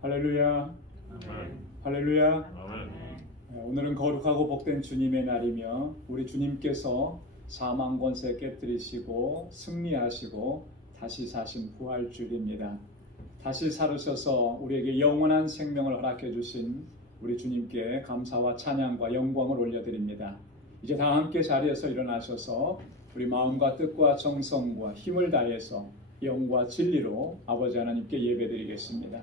할렐루야. 할렐루야. 오늘은 거룩하고 복된 주님의 날이며 우리 주님께서 사망 권세 깨뜨리시고 승리하시고 다시 사신 부활주일입니다. 다시 살으셔서 우리에게 영원한 생명을 허락해 주신 우리 주님께 감사와 찬양과 영광을 올려드립니다. 이제 다 함께 자리에서 일어나셔서 우리 마음과 뜻과 정성과 힘을 다해서 영과 진리로 아버지 하나님께 예배드리겠습니다.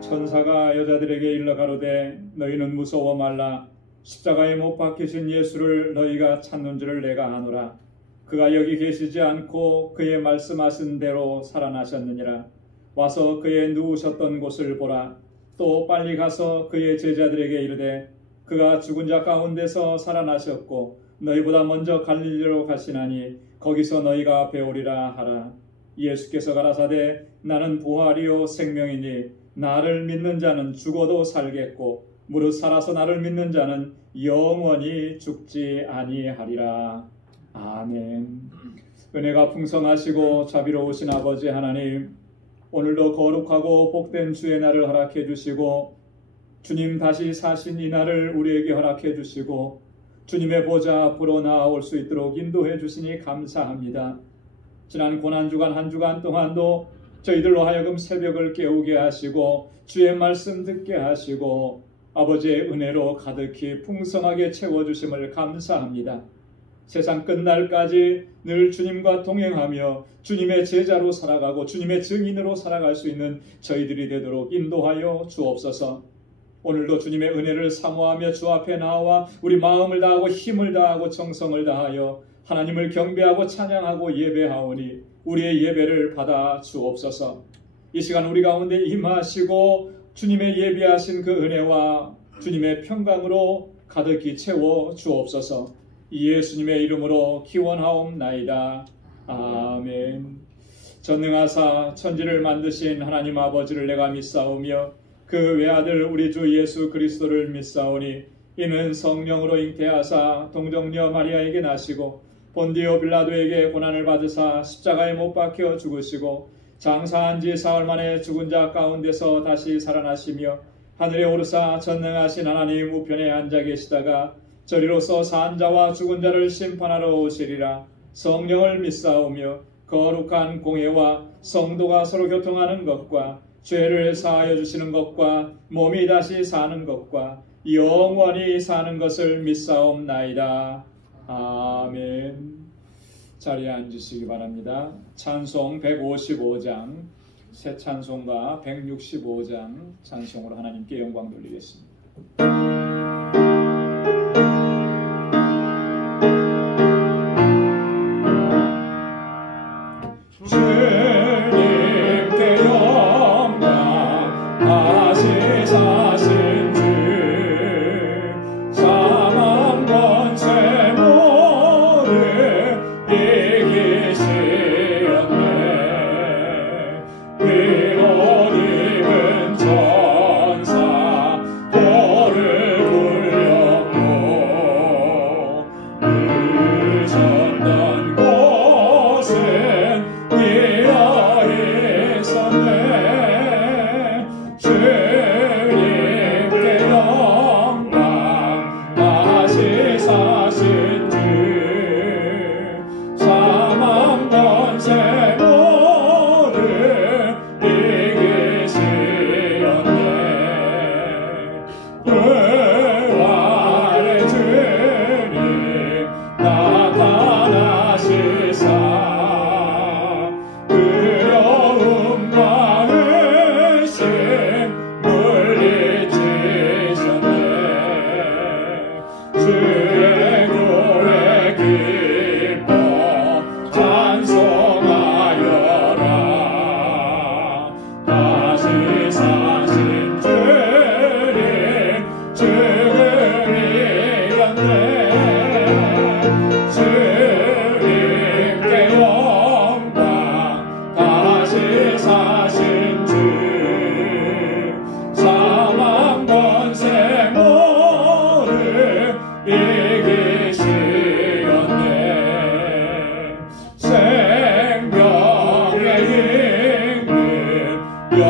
천사가 여자들에게 일러 가로되 너희는 무서워 말라. 십자가에 못 박히신 예수를 너희가 찾는 줄을 내가 아노라. 그가 여기 계시지 않고 그의 말씀하신 대로 살아나셨느니라. 와서 그의 누우셨던 곳을 보라. 또 빨리 가서 그의 제자들에게 이르되 그가 죽은 자 가운데서 살아나셨고 너희보다 먼저 갈릴리로 가시나니 거기서 너희가 배우리라 하라. 예수께서 가라사대 나는 부활이요 생명이니 나를 믿는 자는 죽어도 살겠고 무릇 살아서 나를 믿는 자는 영원히 죽지 아니하리라. 아멘. 은혜가 풍성하시고 자비로우신 아버지 하나님, 오늘도 거룩하고 복된 주의 날을 허락해 주시고 주님 다시 사신 이 날을 우리에게 허락해 주시고 주님의 보좌 앞으로 나아올 수 있도록 인도해 주시니 감사합니다. 지난 고난주간 한 주간 동안도 저희들로 하여금 새벽을 깨우게 하시고 주의 말씀 듣게 하시고 아버지의 은혜로 가득히 풍성하게 채워주심을 감사합니다. 세상 끝날까지 늘 주님과 동행하며 주님의 제자로 살아가고 주님의 증인으로 살아갈 수 있는 저희들이 되도록 인도하여 주옵소서. 오늘도 주님의 은혜를 사모하며 주 앞에 나와 우리 마음을 다하고 힘을 다하고 정성을 다하여 하나님을 경배하고 찬양하고 예배하오니 우리의 예배를 받아 주옵소서. 이 시간 우리 가운데 임하시고 주님의 예비하신 그 은혜와 주님의 평강으로 가득히 채워 주옵소서. 예수님의 이름으로 기원하옵나이다. 아멘. 전능하사 천지를 만드신 하나님 아버지를 내가 믿사오며 그 외아들 우리 주 예수 그리스도를 믿사오니 이는 성령으로 잉태하사 동정녀 마리아에게 나시고 본디오 빌라도에게 고난을 받으사 십자가에 못 박혀 죽으시고 장사한 지 사흘 만에 죽은 자 가운데서 다시 살아나시며 하늘에 오르사 전능하신 하나님 우편에 앉아 계시다가 저리로서 산 자와 죽은 자를 심판하러 오시리라. 성령을 믿사오며 거룩한 공회와 성도가 서로 교통하는 것과 죄를 사하여 주시는 것과 몸이 다시 사는 것과 영원히 사는 것을 믿사옵나이다. 아멘. 자리에 앉으시기 바랍니다. 찬송 155장, 새 찬송가 165장 찬송으로 하나님께 영광 돌리겠습니다. 주님께 영광 다시 사신 주 사망 권세 모를 이기시었네. 피로 입은 천사 도를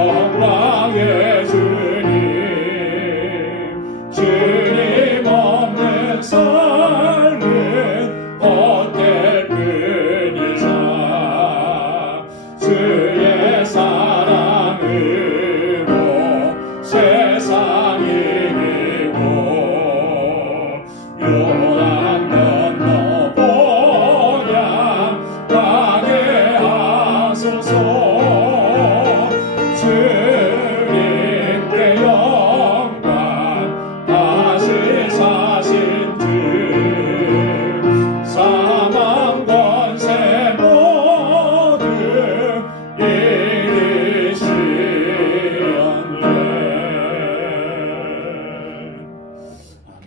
영광의 주님, 주님 없는 삶은 헛될 뿐이사 주의 사랑으로 세상 이기고 요단 건너 본향 가게 하소서. 주님께 영광 다시 사신 주 사망 권세 모두 이기시었네. 아멘.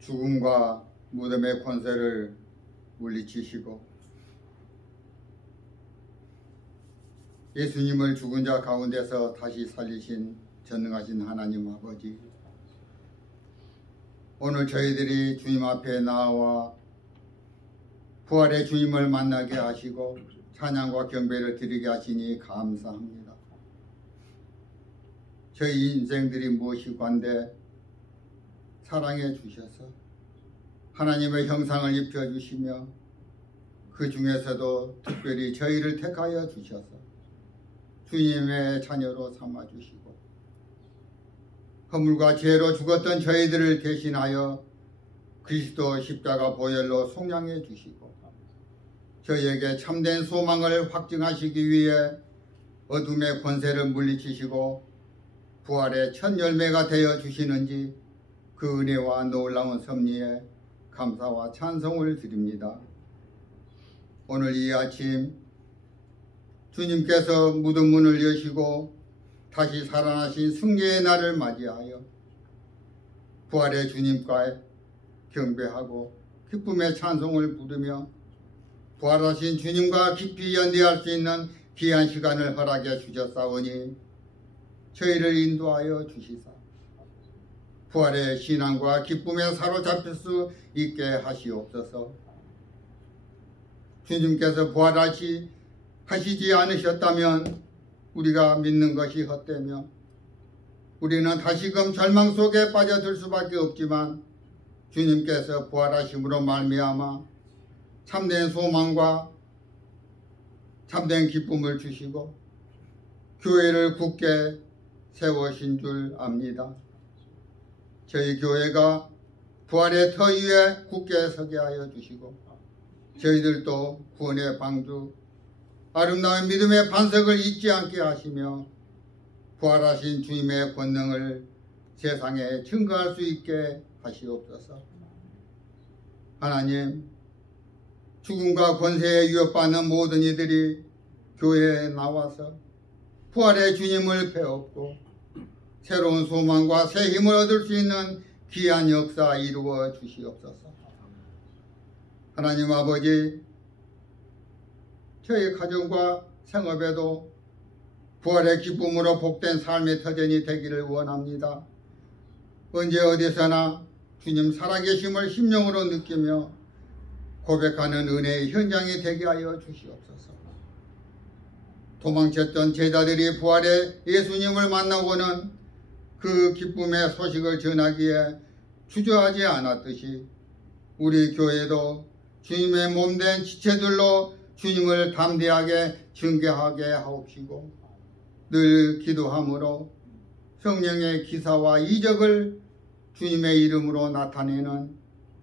죽음과 무덤의 권세를 물리치시고 예수님을 죽은 자 가운데서 다시 살리신 전능하신 하나님 아버지, 오늘 저희들이 주님 앞에 나와 부활의 주님을 만나게 하시고 찬양과 경배를 드리게 하시니 감사합니다. 저희 인생들이 무엇이관데 사랑해 주셔서 하나님의 형상을 입혀주시며 그 중에서도 특별히 저희를 택하여 주셔서 주님의 자녀로 삼아주시고 허물과 죄로 죽었던 저희들을 대신하여 그리스도 십자가 보혈로 속량해 주시고 저희에게 참된 소망을 확증하시기 위해 어둠의 권세를 물리치시고 부활의 첫 열매가 되어 주시는지 그 은혜와 놀라운 섭리에 감사와 찬송을 드립니다. 오늘 이 아침 주님께서 무덤 문을 여시고 다시 살아나신 승리의 날을 맞이하여 부활의 주님과 경배하고 기쁨의 찬송을 부르며 부활하신 주님과 깊이 연대할 수 있는 귀한 시간을 허락해 주셨사오니 저희를 인도하여 주시사 부활의 신앙과 기쁨에 사로잡힐 수 있게 하시옵소서. 주님께서 부활하시지 않으셨다면 우리가 믿는 것이 헛되며 우리는 다시금 절망 속에 빠져들 수밖에 없지만 주님께서 부활하심으로 말미암아 참된 소망과 참된 기쁨을 주시고 교회를 굳게 세우신 줄 압니다. 저희 교회가 부활의 터 위에 굳게 서게 하여 주시고 저희들도 구원의 방주 아름다운 믿음의 반석을 잊지 않게 하시며 부활하신 주님의 권능을 세상에 증거할 수 있게 하시옵소서. 하나님, 죽음과 권세에 위협받는 모든 이들이 교회에 나와서 부활의 주님을 배웠고 새로운 소망과 새 힘을 얻을 수 있는 귀한 역사 이루어 주시옵소서. 하나님 아버지, 저희 가정과 생업에도 부활의 기쁨으로 복된 삶의 터전이 되기를 원합니다. 언제 어디서나 주님 살아계심을 심령으로 느끼며 고백하는 은혜의 현장이 되게 하여 주시옵소서. 도망쳤던 제자들이 부활의 예수님을 만나고는 그 기쁨의 소식을 전하기에 주저하지 않았듯이 우리 교회도 주님의 몸된 지체들로 주님을 담대하게 증거하게 하옵시고 늘 기도함으로 성령의 기사와 이적을 주님의 이름으로 나타내는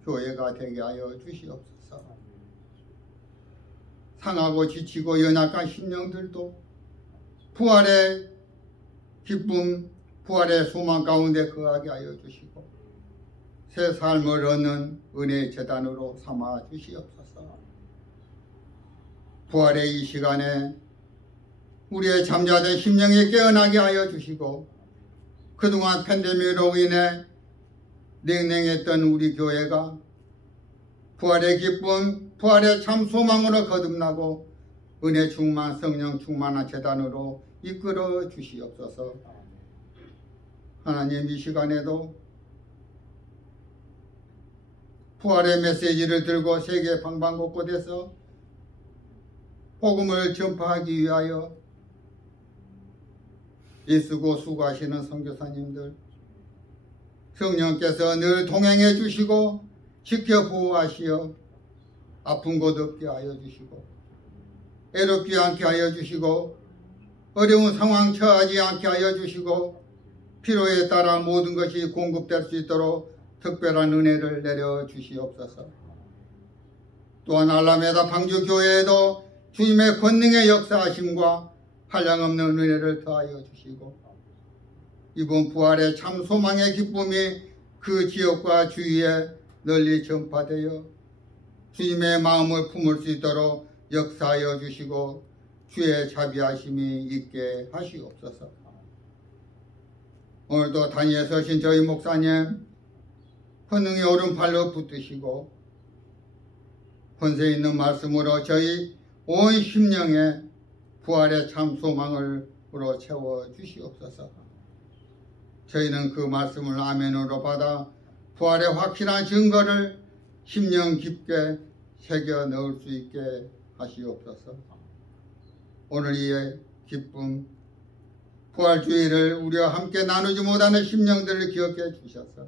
교회가 되게 하여 주시옵소서. 상하고 지치고 연약한 심령들도 부활의 기쁨, 부활의 소망 가운데 거하게 하여 주시고 새 삶을 얻는 은혜의 재단으로 삼아 주시옵소서. 부활의 이 시간에 우리의 잠자된 심령이 깨어나게 하여 주시고 그동안 팬데믹으로 인해 냉랭했던 우리 교회가 부활의 기쁨, 부활의 참 소망으로 거듭나고 은혜 충만, 성령 충만한 재단으로 이끌어 주시옵소서. 하나님, 이 시간에도 부활의 메시지를 들고 세계 방방곳곳에서 복음을 전파하기 위하여 애쓰고 수고하시는 선교사님들, 성령께서 늘 동행해 주시고 지켜 보호하시어 아픈 곳 없게 하여 주시고 애롭지 않게 하여 주시고 어려운 상황 처하지 않게 하여 주시고 필요에 따라 모든 것이 공급될 수 있도록 특별한 은혜를 내려 주시옵소서. 또한 알라메다 방주교회에도 주님의 권능의 역사하심과 한량없는 은혜를 더하여 주시고 이번 부활의 참 소망의 기쁨이 그 지역과 주위에 널리 전파되어 주님의 마음을 품을 수 있도록 역사하여 주시고 주의 자비하심이 있게 하시옵소서. 오늘도 단위에 서신 저희 목사님 권능의 오른팔로 붙드시고 권세 있는 말씀으로 저희 온 심령에 부활의 참 소망으로 채워 주시옵소서. 저희는 그 말씀을 아멘으로 받아 부활의 확실한 증거를 심령 깊게 새겨 넣을 수 있게 하시옵소서. 오늘 이 기쁨 부활주의를 우리와 함께 나누지 못하는 심령들을 기억해 주셔서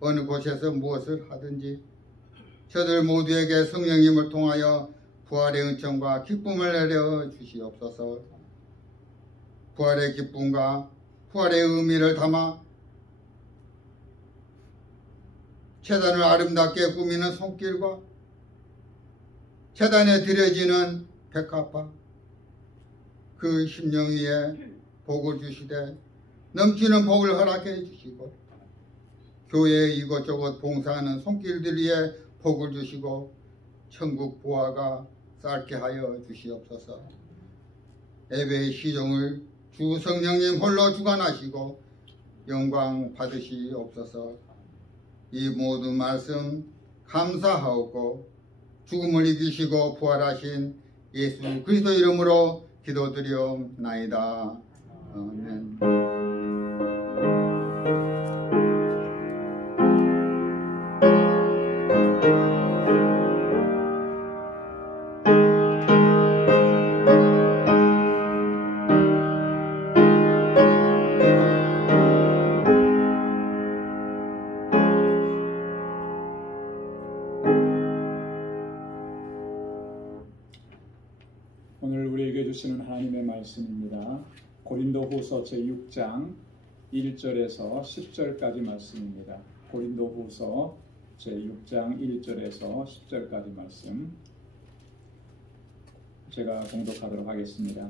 어느 곳에서 무엇을 하든지 저들 모두에게 성령님을 통하여 부활의 은총과 기쁨을 내려 주시옵소서. 부활의 기쁨과 부활의 의미를 담아 제단을 아름답게 꾸미는 손길과 제단에 드려지는 백합화, 그 심령 위에 복을 주시되 넘치는 복을 허락해 주시고 교회 이곳저곳 봉사하는 손길들 위에 복을 주시고 천국 부하가 쌓게 하여 주시옵소서. 예배의 시종을 주 성령님 홀로 주관하시고 영광 받으시옵소서. 이 모든 말씀 감사하옵고 죽음을 이기시고 부활하신 예수 그리스도 이름으로 기도드리옵나이다. 아멘. 오늘 우리에게 주시는 하나님의 말씀입니다. 고린도후서 제6장 1절에서 10절까지 말씀입니다. 고린도후서 제6장 1절에서 10절까지 말씀 제가 봉독하도록 하겠습니다.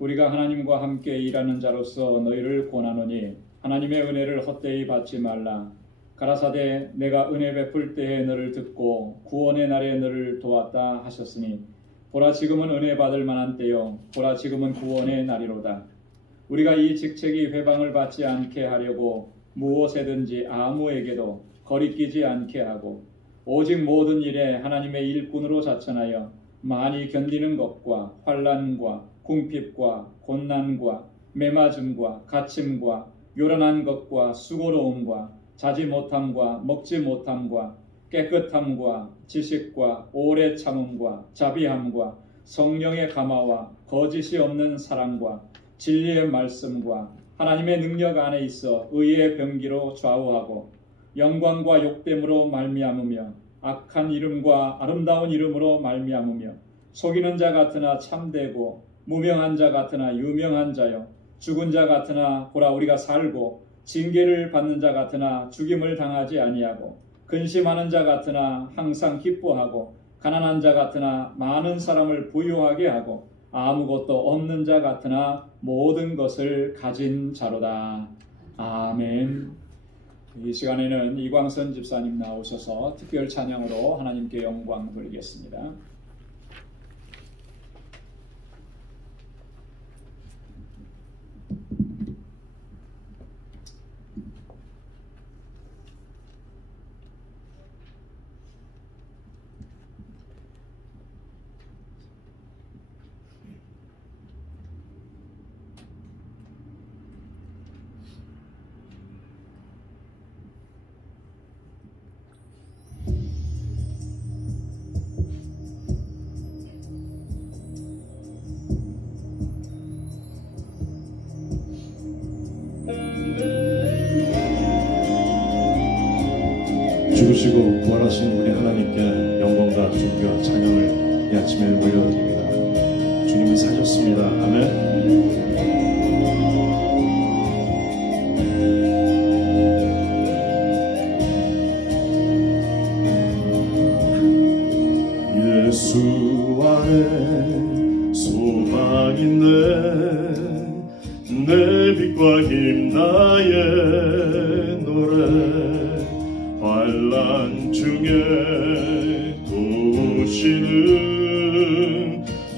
우리가 하나님과 함께 일하는 자로서 너희를 권하노니 하나님의 은혜를 헛되이 받지 말라. 가라사대 내가 은혜 베풀 때에 너를 듣고 구원의 날에 너를 도왔다 하셨으니 보라 지금은 은혜 받을 만한 때요 보라 지금은 구원의 날이로다. 우리가 이 직책이 회방을 받지 않게 하려고 무엇에든지 아무에게도 거리끼지 않게 하고 오직 모든 일에 하나님의 일꾼으로 자천하여 많이 견디는 것과 환난과 궁핍과 곤난과 매맞음과 갇힘과 요란한 것과 수고로움과 자지 못함과 먹지 못함과 깨끗함과 지식과 오래 참음과 자비함과 성령의 감화와 거짓이 없는 사랑과 진리의 말씀과 하나님의 능력 안에 있어 의의 병기로 좌우하고 영광과 욕됨으로 말미암으며 악한 이름과 아름다운 이름으로 말미암으며 속이는 자 같으나 참되고 무명한 자 같으나 유명한 자요 죽은 자 같으나 보라 우리가 살고 징계를 받는 자 같으나 죽임을 당하지 아니하고 근심하는 자 같으나 항상 기뻐하고 가난한 자 같으나 많은 사람을 부유하게 하고 아무것도 없는 자 같으나 모든 것을 가진 자로다. 아멘. 이 시간에는 이광선 집사님 나오셔서 특별 찬양으로 하나님께 영광 돌리겠습니다. 죽으시고 부활하신 우리 하나님께 영광과 존귀와 찬양을 이 아침에 올려드립니다. 주님은 사셨습니다. 아멘. 예수 안에 소망 있네. 내 빛과 힘 나의 노래. 환난 중에 도우시는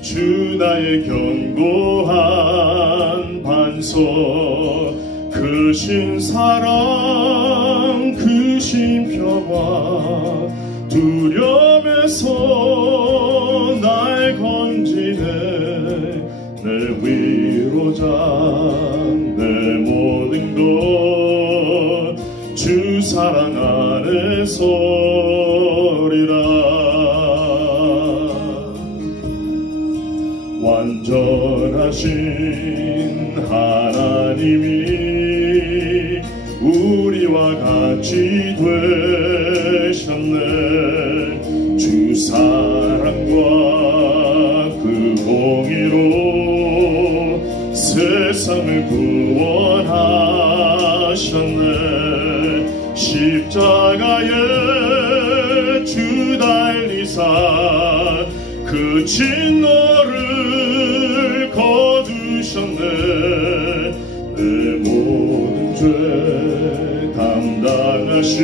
주 나의 견고한 반석. 크신 사랑 크신 평화 두려움에서 날 건지네. 내 위로자 내 모든 것 주 사랑 안에 서리라. 완전하신 하나님이 우리와 같이 되셨네. 주 사랑과 그 공의로 세상을 구원하셨네. 십자가에 주 달리사 그 진노를 거두셨네. 내 모든 죄 담당하신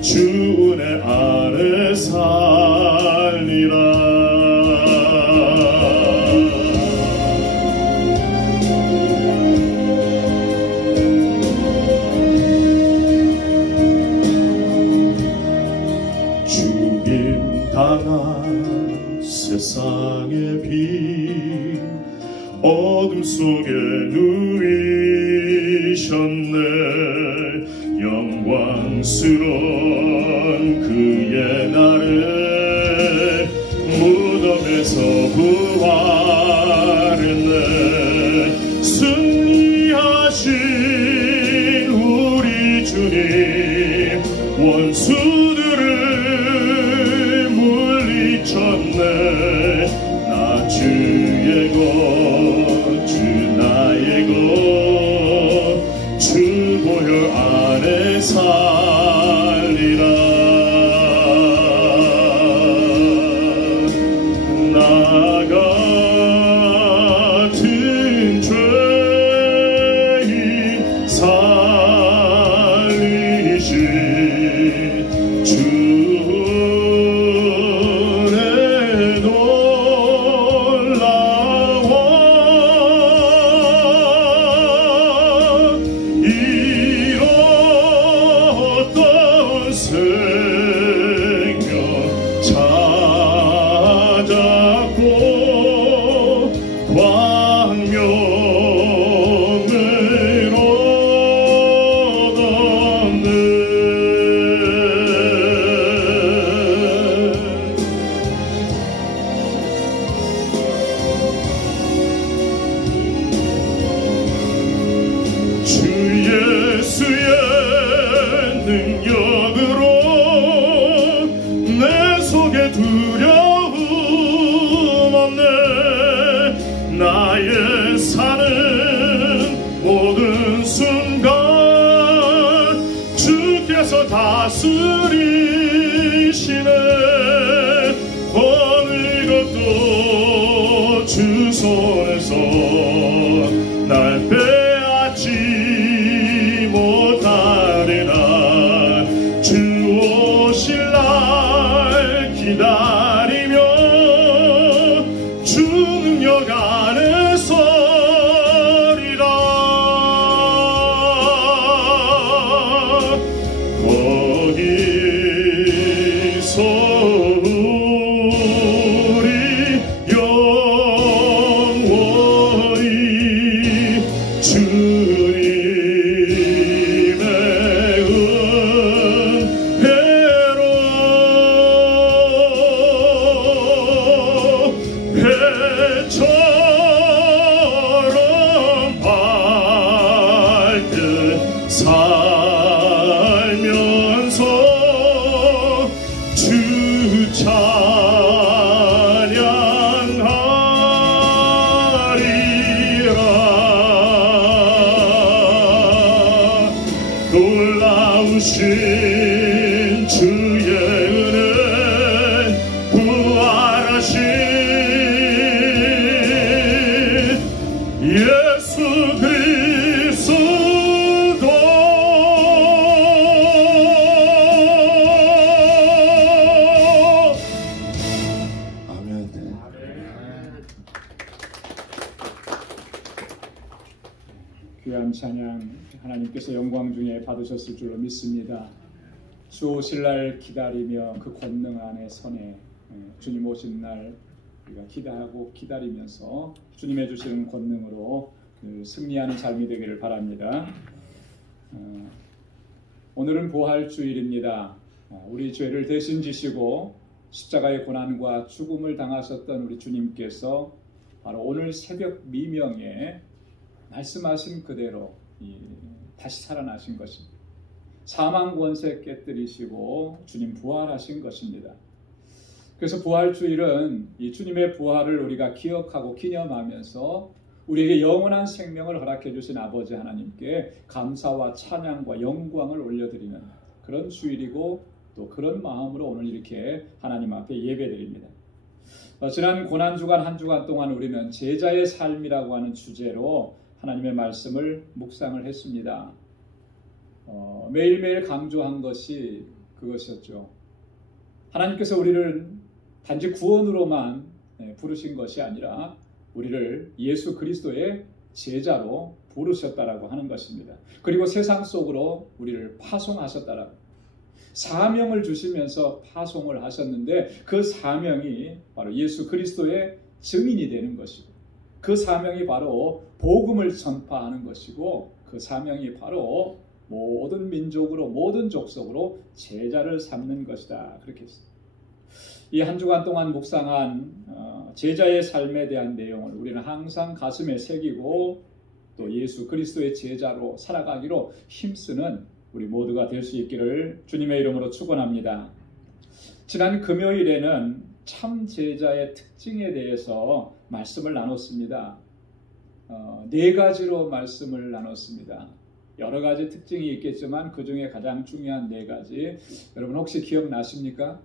주 은혜 안에 살리라. 당한 세상의 빛 어둠 속에 누이셨네. 영광스러운 그의 날에 무덤에서 부활했네. 승리하신 우리 주님 원수들을 물리쳤네. 나 주의 것 주 나의 것 주 보혈 안에 살리라. 나 같은 죄인 살리신 주 나의 사는 모든 순간 주께서 다스리시네. 어느 것도 주 손에서 날 빼앗지 못하리라. 주 오실 날 기다리며 주 능력 안에 서리라. 거기서 우리 영원히 주님의 은혜로 배처럼 밝게 살면서 주신 주의 은혜 부활하신 예수 그리스도 아멘. 귀한 찬양 하나님께서 영광 중에 받으셨을 줄로 믿습니다. 주 오실 날 기다리며 그 권능 안에 선에 주님 오신 날 우리가 기대하고 기다리면서 주님의 주시는 권능으로 승리하는 삶이 되기를 바랍니다. 오늘은 부활주일입니다. 우리 죄를 대신 지시고 십자가의 고난과 죽음을 당하셨던 우리 주님께서 바로 오늘 새벽 미명에 말씀하신 그대로 다시 살아나신 것입니다. 사망 권세 깨뜨리시고 주님 부활하신 것입니다. 그래서 부활주일은 이 주님의 부활을 우리가 기억하고 기념하면서 우리에게 영원한 생명을 허락해 주신 아버지 하나님께 감사와 찬양과 영광을 올려드리는 그런 주일이고 또 그런 마음으로 오늘 이렇게 하나님 앞에 예배드립니다. 지난 고난주간 한 주간 동안 우리는 제자의 삶이라고 하는 주제로 하나님의 말씀을 묵상을 했습니다. 매일매일 강조한 것이 그것이었죠. 하나님께서 우리를 단지 구원으로만 부르신 것이 아니라 우리를 예수 그리스도의 제자로 부르셨다라고 하는 것입니다. 그리고 세상 속으로 우리를 파송하셨다라고. 사명을 주시면서 파송을 하셨는데 그 사명이 바로 예수 그리스도의 증인이 되는 것이고 그 사명이 바로 복음을 전파하는 것이고 그 사명이 바로 모든 민족으로 모든 족속으로 제자를 삼는 것이다. 그렇게 했습니다. 이 한 주간 동안 묵상한 제자의 삶에 대한 내용을 우리는 항상 가슴에 새기고 또 예수 그리스도의 제자로 살아가기로 힘쓰는 우리 모두가 될 수 있기를 주님의 이름으로 축원합니다. 지난 금요일에는 참 제자의 특징에 대해서 말씀을 나눴습니다. 네 가지로 말씀을 나눴습니다. 여러 가지 특징이 있겠지만 그 중에 가장 중요한 네 가지 여러분 혹시 기억나십니까?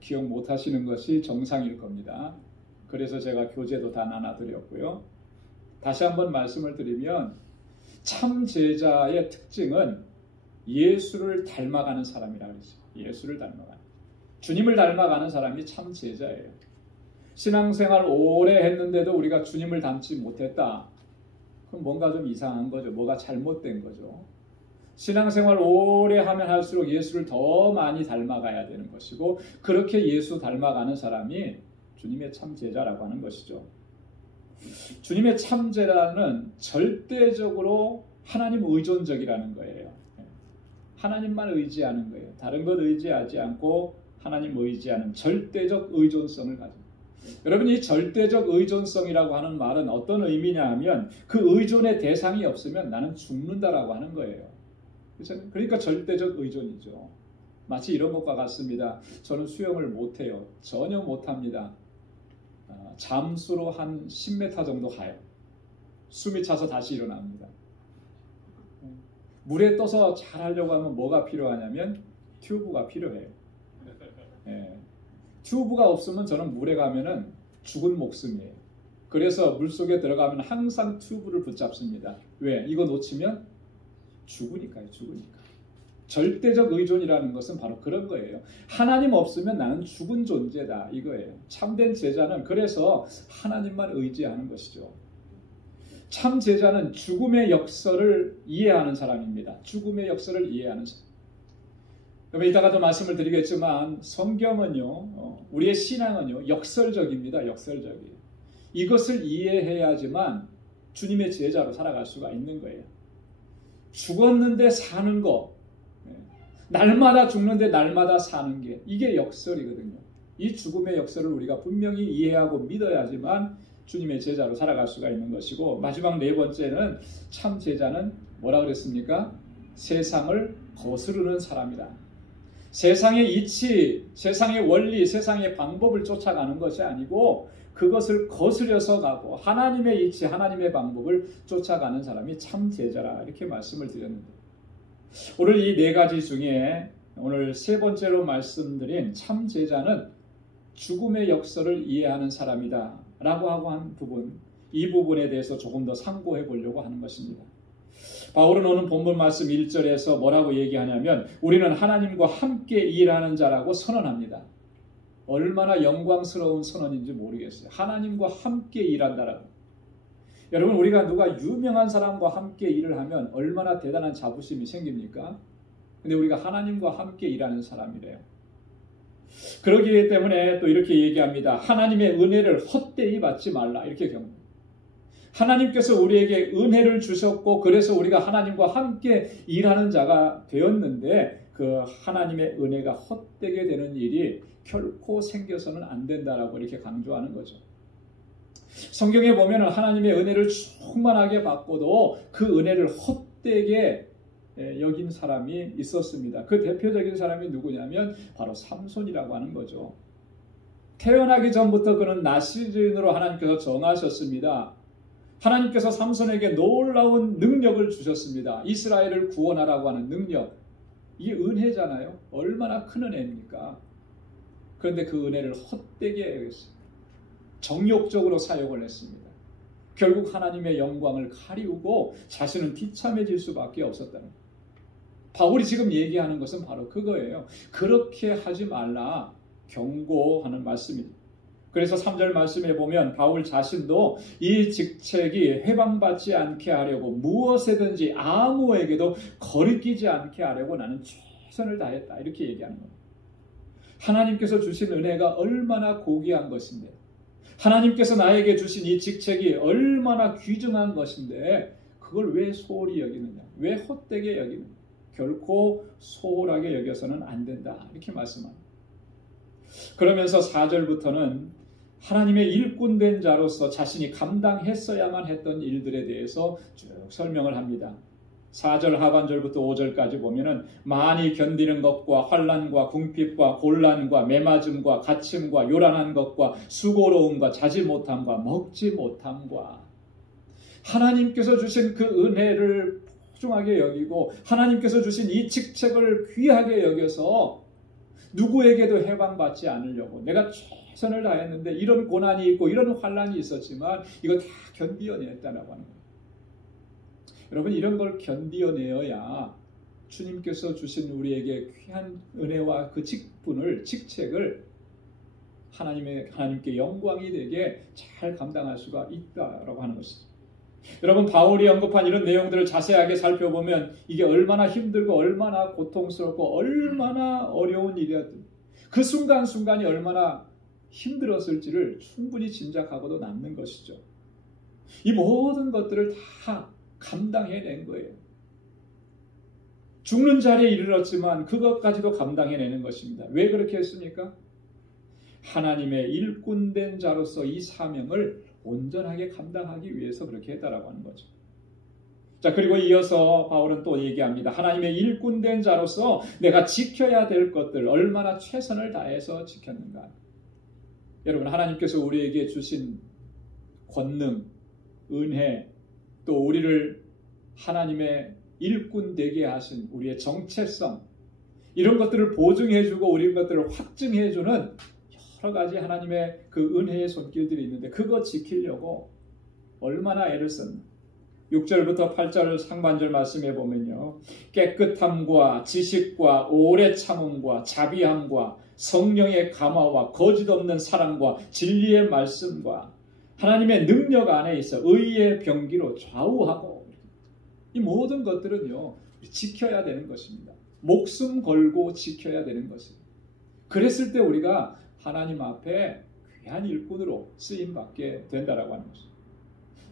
기억 못하시는 것이 정상일 겁니다. 그래서 제가 교재도 다 나눠드렸고요. 다시 한번 말씀을 드리면 참 제자의 특징은 예수를 닮아가는 사람이라고 했어요. 예수를 닮아가는 주님을 닮아가는 사람이 참 제자예요. 신앙생활 오래 했는데도 우리가 주님을 닮지 못했다. 그럼 뭔가 좀 이상한 거죠. 뭐가 잘못된 거죠. 신앙생활 오래 하면 할수록 예수를 더 많이 닮아가야 되는 것이고 그렇게 예수 닮아가는 사람이 주님의 참 제자라고 하는 것이죠. 주님의 참 제자는 절대적으로 하나님 의존적이라는 거예요. 하나님만 의지하는 거예요. 다른 것 의지하지 않고 하나님 의지하는 절대적 의존성을 가집니다. 여러분 이 절대적 의존성이라고 하는 말은 어떤 의미냐 하면 그 의존의 대상이 없으면 나는 죽는다라고 하는 거예요. 그러니까 절대적 의존이죠. 마치 이런 것과 같습니다. 저는 수영을 못해요. 전혀 못합니다. 잠수로 한 10m 정도 가요. 숨이 차서 다시 일어납니다. 물에 떠서 잘 하려고 하면 뭐가 필요하냐면 튜브가 필요해요. 튜브가 없으면 저는 물에 가면은 죽은 목숨이에요. 그래서 물속에 들어가면 항상 튜브를 붙잡습니다. 왜? 이거 놓치면 죽으니까요. 죽으니까. 절대적 의존이라는 것은 바로 그런 거예요. 하나님 없으면 나는 죽은 존재다 이거예요. 참된 제자는 그래서 하나님만 의지하는 것이죠. 참 제자는 죽음의 역설을 이해하는 사람입니다. 죽음의 역설을 이해하는 사람. 여러분 이따가도 말씀을 드리겠지만 성경은요, 우리의 신앙은요 역설적입니다. 역설적이에요. 이것을 이해해야지만 주님의 제자로 살아갈 수가 있는 거예요. 죽었는데 사는 거, 날마다 죽는데 날마다 사는 게 이게 역설이거든요. 이 죽음의 역설을 우리가 분명히 이해하고 믿어야지만 주님의 제자로 살아갈 수가 있는 것이고 마지막 네 번째는 참 제자는 뭐라 그랬습니까? 세상을 거스르는 사람이다. 세상의 이치, 세상의 원리, 세상의 방법을 쫓아가는 것이 아니고 그것을 거스려서 가고 하나님의 이치, 하나님의 방법을 쫓아가는 사람이 참 제자라 이렇게 말씀을 드렸는데 오늘 이 네 가지 중에 오늘 세 번째로 말씀드린 참 제자는 죽음의 역설을 이해하는 사람이다 라고 하고 한 부분, 이 부분에 대해서 조금 더 상고해 보려고 하는 것입니다. 바울은 오늘 본문 말씀 1절에서 뭐라고 얘기하냐면 우리는 하나님과 함께 일하는 자라고 선언합니다. 얼마나 영광스러운 선언인지 모르겠어요. 하나님과 함께 일한다라고. 여러분, 우리가 누가 유명한 사람과 함께 일을 하면 얼마나 대단한 자부심이 생깁니까? 근데 우리가 하나님과 함께 일하는 사람이래요. 그러기 때문에 또 이렇게 얘기합니다. 하나님의 은혜를 헛되이 받지 말라, 이렇게 경고. 하나님께서 우리에게 은혜를 주셨고 그래서 우리가 하나님과 함께 일하는 자가 되었는데 그 하나님의 은혜가 헛되게 되는 일이 결코 생겨서는 안 된다라고 이렇게 강조하는 거죠. 성경에 보면 하나님의 은혜를 충만하게 받고도 그 은혜를 헛되게 여긴 사람이 있었습니다. 그 대표적인 사람이 누구냐면 바로 삼손이라고 하는 거죠. 태어나기 전부터 그는 나시린으로 하나님께서 정하셨습니다. 하나님께서 삼손에게 놀라운 능력을 주셨습니다. 이스라엘을 구원하라고 하는 능력. 이게 은혜잖아요. 얼마나 큰 은혜입니까? 그런데 그 은혜를 헛되게 여겼어요. 정욕적으로 사용을 했습니다. 결국 하나님의 영광을 가리우고 자신은 비참해질 수밖에 없었다는 거예요. 바울이 지금 얘기하는 것은 바로 그거예요. 그렇게 하지 말라 경고하는 말씀입니다. 그래서 3절 말씀에 보면 바울 자신도 이 직책이 해방받지 않게 하려고 무엇에든지 아무에게도 거리끼지 않게 하려고 나는 최선을 다했다, 이렇게 얘기하는 겁니다. 하나님께서 주신 은혜가 얼마나 고귀한 것인데, 하나님께서 나에게 주신 이 직책이 얼마나 귀중한 것인데 그걸 왜 소홀히 여기느냐, 왜 헛되게 여기느냐, 결코 소홀하게 여겨서는 안 된다, 이렇게 말씀합니다. 그러면서 4절부터는 하나님의 일꾼된 자로서 자신이 감당했어야만 했던 일들에 대해서 쭉 설명을 합니다. 4절 하반절부터 5절까지 보면은 많이 견디는 것과 환난과 궁핍과 곤란과 매맞음과 갇힘과 요란한 것과 수고로움과 자지 못함과 먹지 못함과 하나님께서 주신 그 은혜를 소중하게 여기고 하나님께서 주신 이 직책을 귀하게 여겨서 누구에게도 해방받지 않으려고 내가 최선을 다했는데 이런 고난이 있고 이런 환난이 있었지만 이거 다 견디어냈다라고 하는 거예요. 여러분, 이런 걸 견디어내어야 주님께서 주신 우리에게 귀한 은혜와 그 직책을 하나님께 영광이 되게 잘 감당할 수가 있다라고 하는 것이죠. 여러분, 바울이 언급한 이런 내용들을 자세하게 살펴보면 이게 얼마나 힘들고 얼마나 고통스럽고 얼마나 어려운 일이었든 그 순간순간이 얼마나 힘들었을지를 충분히 짐작하고도 남는 것이죠. 이 모든 것들을 다 감당해낸 거예요. 죽는 자리에 이르렀지만 그것까지도 감당해내는 것입니다. 왜 그렇게 했습니까? 하나님의 일꾼된 자로서 이 사명을 온전하게 감당하기 위해서 그렇게 했다라고 하는 거죠. 자, 그리고 이어서 바울은 또 얘기합니다. 하나님의 일꾼된 자로서 내가 지켜야 될 것들 얼마나 최선을 다해서 지켰는가. 여러분, 하나님께서 우리에게 주신 권능, 은혜, 또 우리를 하나님의 일꾼 되게 하신 우리의 정체성, 이런 것들을 보증해주고 우리 것들을 확증해주는 여러 가지 하나님의 그 은혜의 손길들이 있는데 그거 지키려고 얼마나 애를 썼나. 6절부터 8절 상반절 말씀에 보면요, 깨끗함과 지식과 오래 참음과 자비함과 성령의 감화와 거짓 없는 사랑과 진리의 말씀과 하나님의 능력 안에 있어 의의 병기로 좌우하고, 이 모든 것들은요 지켜야 되는 것입니다. 목숨 걸고 지켜야 되는 것입니다. 그랬을 때 우리가 하나님 앞에 귀한 일꾼으로 쓰임받게 된다라고 하는 것입니다.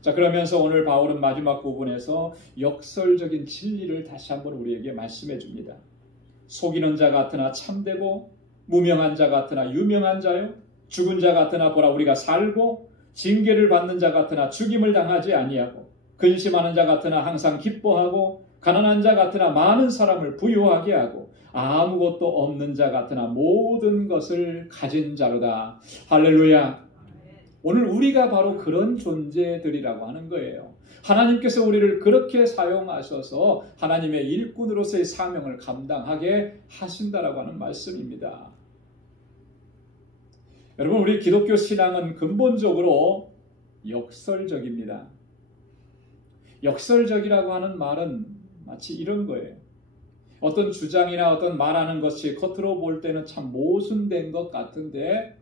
자, 그러면서 오늘 바울은 마지막 부분에서 역설적인 진리를 다시 한번 우리에게 말씀해 줍니다. 속이는 자 같으나 참되고 무명한 자 같으나 유명한 자요, 죽은 자 같으나 보라 우리가 살고, 징계를 받는 자 같으나 죽임을 당하지 아니하고, 근심하는 자 같으나 항상 기뻐하고, 가난한 자 같으나 많은 사람을 부유하게 하고, 아무것도 없는 자 같으나 모든 것을 가진 자로다. 할렐루야. 오늘 우리가 바로 그런 존재들이라고 하는 거예요. 하나님께서 우리를 그렇게 사용하셔서 하나님의 일꾼으로서의 사명을 감당하게 하신다라고 하는 말씀입니다. 여러분, 우리 기독교 신앙은 근본적으로 역설적입니다. 역설적이라고 하는 말은 마치 이런 거예요. 어떤 주장이나 어떤 말하는 것이 겉으로 볼 때는 참 모순된 것 같은데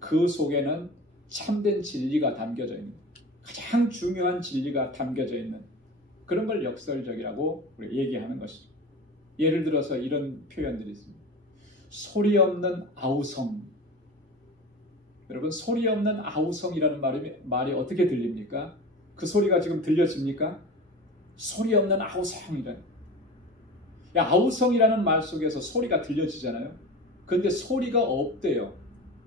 그 속에는 참된 진리가 담겨져 있는, 가장 중요한 진리가 담겨져 있는 그런 걸 역설적이라고 얘기하는 것이죠. 예를 들어서 이런 표현들이 있습니다. 소리 없는 아우성. 여러분, 소리 없는 아우성이라는 말이 어떻게 들립니까? 그 소리가 지금 들려집니까? 소리 없는 아우성이라는. 아우성이라는 말 속에서 소리가 들려지잖아요. 그런데 소리가 없대요.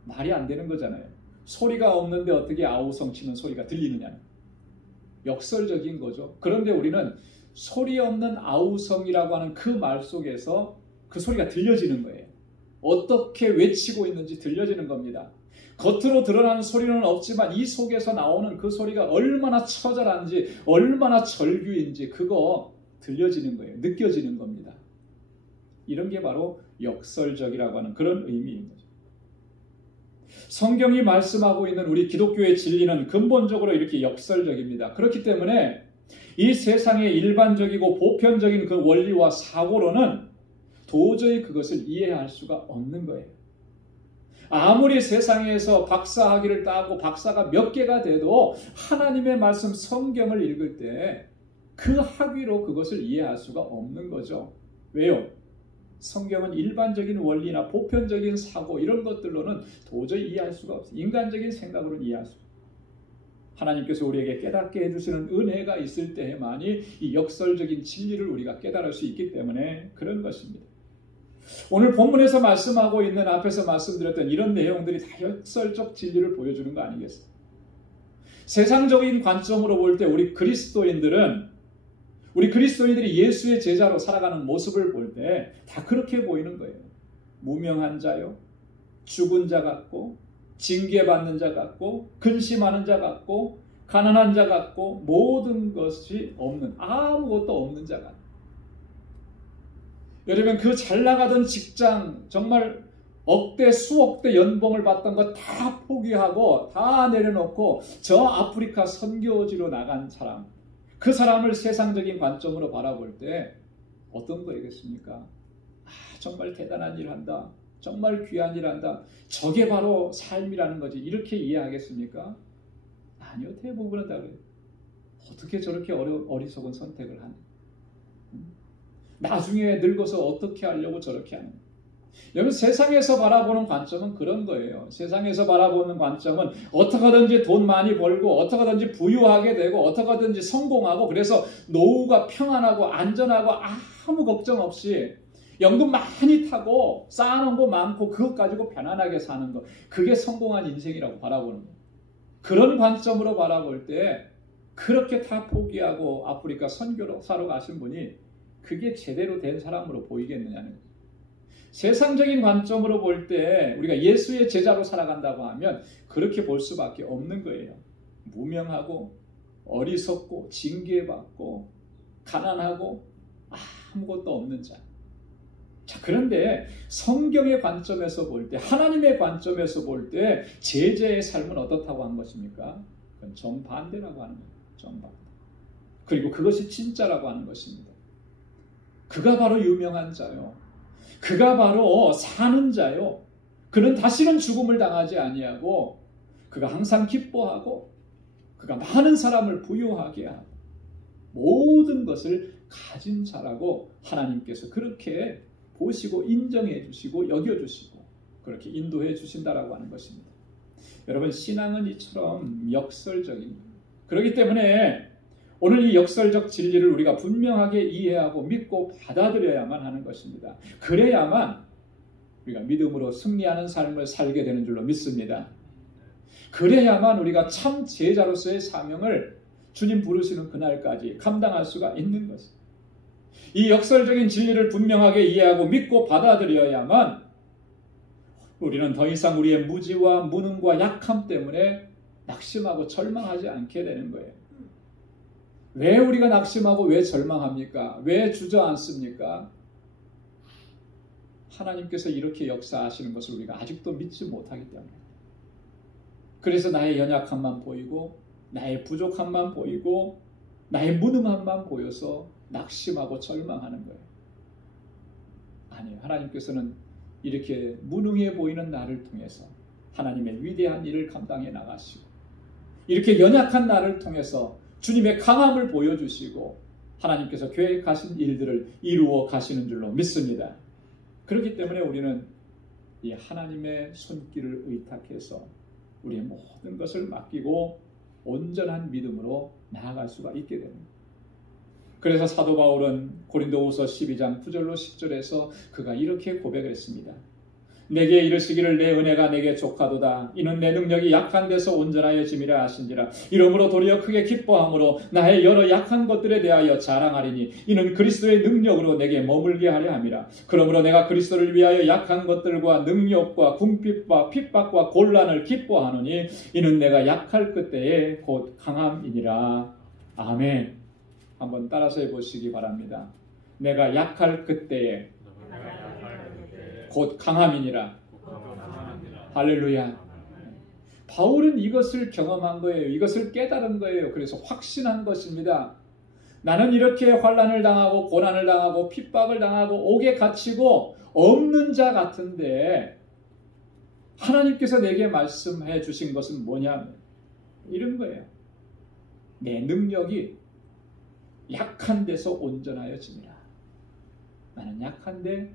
말이 안 되는 거잖아요. 소리가 없는데 어떻게 아우성 치는 소리가 들리느냐는. 역설적인 거죠. 그런데 우리는 소리 없는 아우성이라고 하는 그 말 속에서 그 소리가 들려지는 거예요. 어떻게 외치고 있는지 들려지는 겁니다. 겉으로 드러나는 소리는 없지만 이 속에서 나오는 그 소리가 얼마나 처절한지, 얼마나 절규인지 그거 들려지는 거예요. 느껴지는 겁니다. 이런 게 바로 역설적이라고 하는 그런 의미인 거죠. 성경이 말씀하고 있는 우리 기독교의 진리는 근본적으로 이렇게 역설적입니다. 그렇기 때문에 이 세상의 일반적이고 보편적인 그 원리와 사고로는 도저히 그것을 이해할 수가 없는 거예요. 아무리 세상에서 박사학위를 따고 박사가 몇 개가 돼도 하나님의 말씀 성경을 읽을 때 그 학위로 그것을 이해할 수가 없는 거죠. 왜요? 성경은 일반적인 원리나 보편적인 사고 이런 것들로는 도저히 이해할 수가 없어요. 인간적인 생각으로는 이해할 수가 없어요. 하나님께서 우리에게 깨닫게 해주시는 은혜가 있을 때에만이 이 역설적인 진리를 우리가 깨달을 수 있기 때문에 그런 것입니다. 오늘 본문에서 말씀하고 있는 앞에서 말씀드렸던 이런 내용들이 다 역설적 진리를 보여주는 거 아니겠어요? 세상적인 관점으로 볼 때 우리 그리스도인들이 예수의 제자로 살아가는 모습을 볼 때 다 그렇게 보이는 거예요. 무명한 자요, 죽은 자 같고, 징계받는 자 같고, 근심하는 자 같고, 가난한 자 같고, 모든 것이 없는, 아무것도 없는 자 같고. 여러분, 그 잘 나가던 직장, 정말 억대 수억대 연봉을 받던 거 다 포기하고 다 내려놓고 저 아프리카 선교지로 나간 사람, 그 사람을 세상적인 관점으로 바라볼 때 어떤 거이겠습니까? 정말 대단한 일 한다, 정말 귀한 일 한다, 저게 바로 삶이라는 거지, 이렇게 이해하겠습니까? 아니요, 대부분은 다 그래요. 어떻게 저렇게 어리석은 선택을 하냐, 나중에 늙어서 어떻게 하려고 저렇게 하는 거예요. 여러분, 세상에서 바라보는 관점은 그런 거예요. 세상에서 바라보는 관점은 어떻게든지 돈 많이 벌고 어떻게든지 부유하게 되고 어떻게든지 성공하고 그래서 노후가 평안하고 안전하고 아무 걱정 없이 연금 많이 타고 쌓아놓은 거 많고 그것 가지고 편안하게 사는 거, 그게 성공한 인생이라고 바라보는 거예요. 그런 관점으로 바라볼 때 그렇게 다 포기하고 아프리카 선교로 사러 가신 분이 그게 제대로 된 사람으로 보이겠느냐는 거예요. 세상적인 관점으로 볼 때 우리가 예수의 제자로 살아간다고 하면 그렇게 볼 수밖에 없는 거예요. 무명하고 어리석고 징계받고 가난하고 아무것도 없는 자. 자, 그런데 성경의 관점에서 볼 때, 하나님의 관점에서 볼 때 제자의 삶은 어떻다고 한 것입니까? 그건 정반대라고 하는 거예요. 정반대. 그리고 그것이 진짜라고 하는 것입니다. 그가 바로 유명한 자요. 그가 바로 사는 자요. 그는 다시는 죽음을 당하지 아니하고 그가 항상 기뻐하고 그가 많은 사람을 부유하게 하고 모든 것을 가진 자라고 하나님께서 그렇게 보시고 인정해 주시고 여겨주시고 그렇게 인도해 주신다라고 하는 것입니다. 여러분, 신앙은 이처럼 역설적입니다. 그렇기 때문에 오늘 이 역설적 진리를 우리가 분명하게 이해하고 믿고 받아들여야만 하는 것입니다. 그래야만 우리가 믿음으로 승리하는 삶을 살게 되는 줄로 믿습니다. 그래야만 우리가 참 제자로서의 사명을 주님 부르시는 그날까지 감당할 수가 있는 것입니다. 이 역설적인 진리를 분명하게 이해하고 믿고 받아들여야만 우리는 더 이상 우리의 무지와 무능과 약함 때문에 낙심하고 절망하지 않게 되는 거예요. 왜 우리가 낙심하고 왜 절망합니까? 왜 주저앉습니까? 하나님께서 이렇게 역사하시는 것을 우리가 아직도 믿지 못하기 때문에. 그래서 나의 연약함만 보이고 나의 부족함만 보이고 나의 무능함만 보여서 낙심하고 절망하는 거예요. 아니요. 하나님께서는 이렇게 무능해 보이는 나를 통해서 하나님의 위대한 일을 감당해 나가시고 이렇게 연약한 나를 통해서 주님의 강함을 보여주시고 하나님께서 계획하신 일들을 이루어 가시는 줄로 믿습니다. 그렇기 때문에 우리는 이 하나님의 손길을 의탁해서 우리의 모든 것을 맡기고 온전한 믿음으로 나아갈 수가 있게 됩니다. 그래서 사도 바울은 고린도후서 12장 9절로 10절에서 그가 이렇게 고백을 했습니다. 내게 이르시기를 내 은혜가 내게 족하도다. 이는 내 능력이 약한 데서 온전하여 짐이라 하신지라. 이러므로 도리어 크게 기뻐함으로 나의 여러 약한 것들에 대하여 자랑하리니 이는 그리스도의 능력으로 내게 머물게 하려 함이라. 그러므로 내가 그리스도를 위하여 약한 것들과 능력과 궁핍과 핍박과 곤란을 기뻐하노니 이는 내가 약할 그때에 곧 강함이니라. 아멘. 한번 따라서 해보시기 바랍니다. 내가 약할 그때에 곧 강함이니라. 할렐루야. 바울은 이것을 경험한 거예요. 이것을 깨달은 거예요. 그래서 확신한 것입니다. 나는 이렇게 환난을 당하고 고난을 당하고 핍박을 당하고 옥에 갇히고 없는 자 같은데 하나님께서 내게 말씀해 주신 것은 뭐냐? 이런 거예요. 내 능력이 약한 데서 온전하여지니라. 나는 약한데